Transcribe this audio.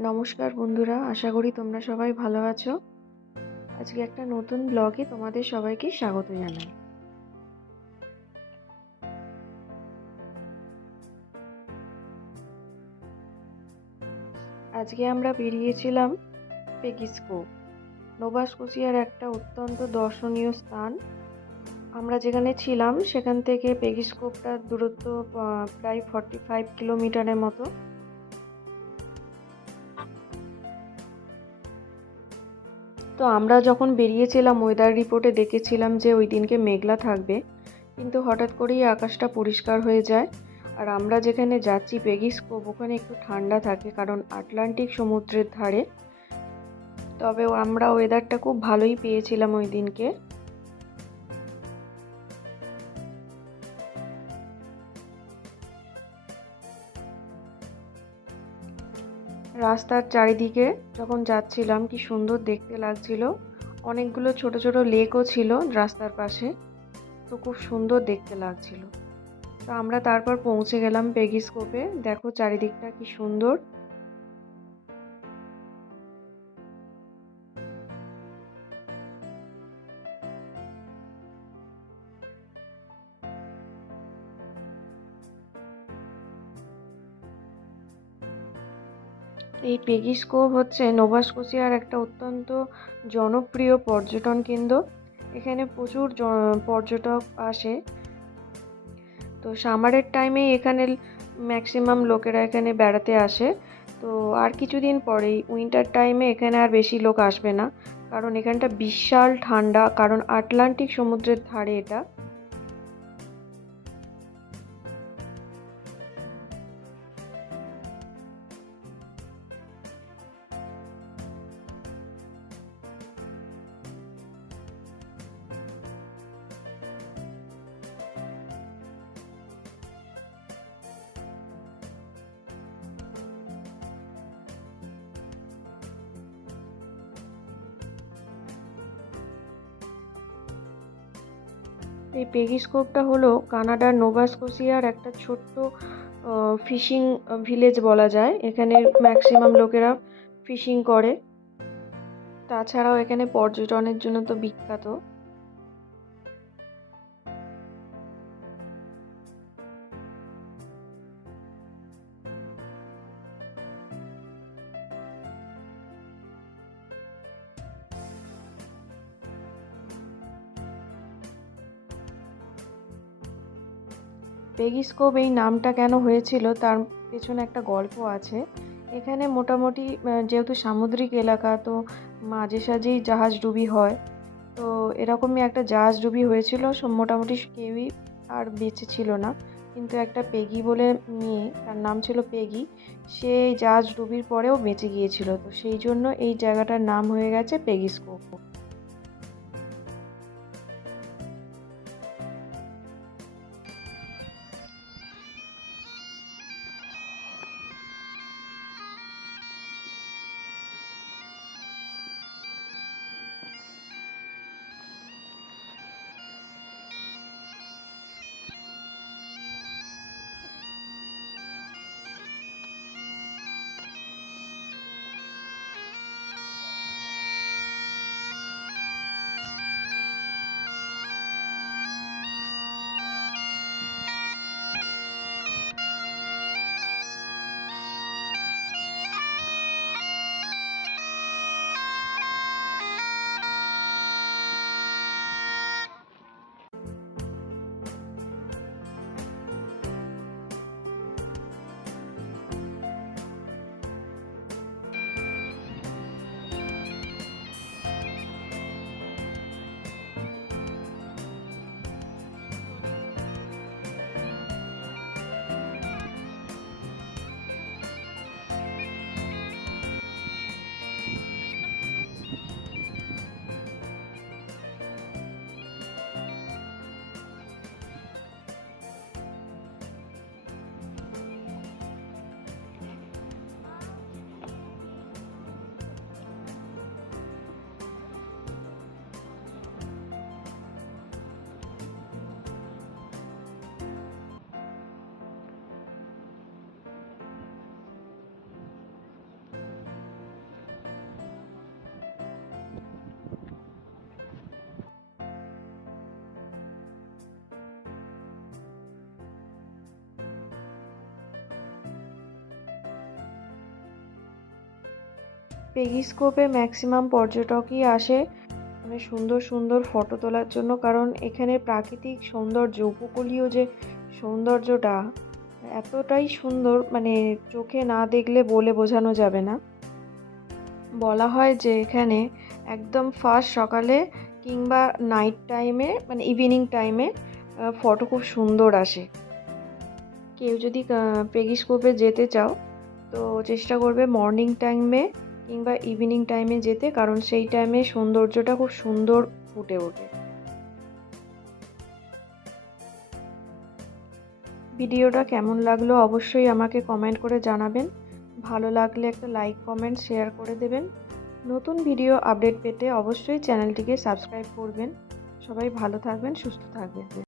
নমস্কার বন্ধুরা, আশা করি তোমরা সবাই ভালো আছো। আজকে একটা নতুন ব্লগে তোমাদের সবাইকে স্বাগত জানাই। আজকে আমরা বেরিয়েছিলাম পেগিসকোপ, নোভা স্কোশিয়ার একটা অত্যন্ত দর্শনীয় স্থান। আমরা যেখানে ছিলাম সেখান থেকে পেগিসকোপটার দূরত্ব প্রায় 45 কিলোমিটারের মতো। তো আমরা যখন বেরিয়েছিলাম ওয়েদার রিপোর্টে দেখেছিলাম যে ওই দিনকে মেঘলা থাকবে, কিন্তু হঠাৎ করেই আকাশটা পরিষ্কার হয়ে যায়। আর আমরা যেখানে যাচ্ছি পেগিসকোপ, ওখানে একটু ঠান্ডা থাকে কারণ আটলান্টিক সমুদ্রের ধারে। তবে আমরা ওয়েদারটা খুব ভালোই পেয়েছিলাম ওই দিনকে। রাস্তার চারিদিকে যখন যাচ্ছিলাম কি সুন্দর দেখতে লাগছিল, অনেকগুলো ছোট ছোট লেকও ছিল রাস্তার পাশে, তো খুব সুন্দর দেখতে লাগছিল। তো আমরা তারপর পৌঁছে গেলাম পেগিসকোপে। দেখো চারিদিকটা কি সুন্দর। এই পেগিসকোপ হচ্ছে নোভা স্কোশিয়ার একটা অত্যন্ত জনপ্রিয় পর্যটন কেন্দ্র। এখানে প্রচুর পর্যটক আসে। তো সামারের টাইমে এখানে ম্যাক্সিমাম লোকেরা এখানে বেড়াতে আসে। তো আর কিছুদিন পরেই উইন্টার টাইমে এখানে আর বেশি লোক আসবে না, কারণ এখানটা বিশাল ঠান্ডা, কারণ আটলান্টিক সমুদ্রের ধারে এটা। এই পেগিসকোপটা হলো কানাডার নোভা স্কোশিয়ার একটা ছোট্ট ফিশিং ভিলেজ বলা যায়। এখানে ম্যাক্সিমাম লোকেরা ফিশিং করে। তাছাড়াও এখানে পর্যটনের জন্য তো বিখ্যাত। পেগিসকোপ এই নামটা কেন হয়েছিল তার পেছনে একটা গল্প আছে। এখানে মোটামুটি যেহেতু সামুদ্রিক এলাকা, তো মাঝে সাঝেই জাহাজডুবি হয়। তো এরকমই একটা জাহাজডুবি হয়েছিল, মোটামুটি কেউই আর বেঁচে ছিল না, কিন্তু একটা পেগি বলে মেয়ে, তার নাম ছিল পেগি, সে এই জাহাজডুবির পরেও বেঁচে গিয়েছিল। তো সেই জন্য এই জায়গাটার নাম হয়ে গেছে পেগিসকোপ। পেগিস্কোপে ম্যাক্সিমাম পর্যটকই আসে মানে সুন্দর সুন্দর ফটো তোলার জন্য, কারণ এখানে প্রাকৃতিক সৌন্দর্য, উপকূলীয় যে সৌন্দর্যটা এতটাই সুন্দর, মানে চোখে না দেখলে বলে বোঝানো যাবে না। বলা হয় যে এখানে একদম ফার্স্ট সকালে কিংবা নাইট টাইমে মানে ইভিনিং টাইমে ফটো খুব সুন্দর আসে। কেউ যদি পেগিস্কোপে যেতে চাও তো চেষ্টা করবে মর্নিং টাইমে কিংবা ইভিনিং টাইমে যেতে, কারণ সেই টাইমে সৌন্দর্যটা খুব সুন্দর ফুটে ওঠে। ভিডিওটা কেমন লাগলো অবশ্যই আমাকে কমেন্ট করে জানাবেন। ভালো লাগলে একটা লাইক কমেন্ট শেয়ার করে দেবেন। নতুন ভিডিও আপডেট পেতে অবশ্যই চ্যানেলটিকে সাবস্ক্রাইব করবেন। সবাই ভালো থাকবেন, সুস্থ থাকবেন।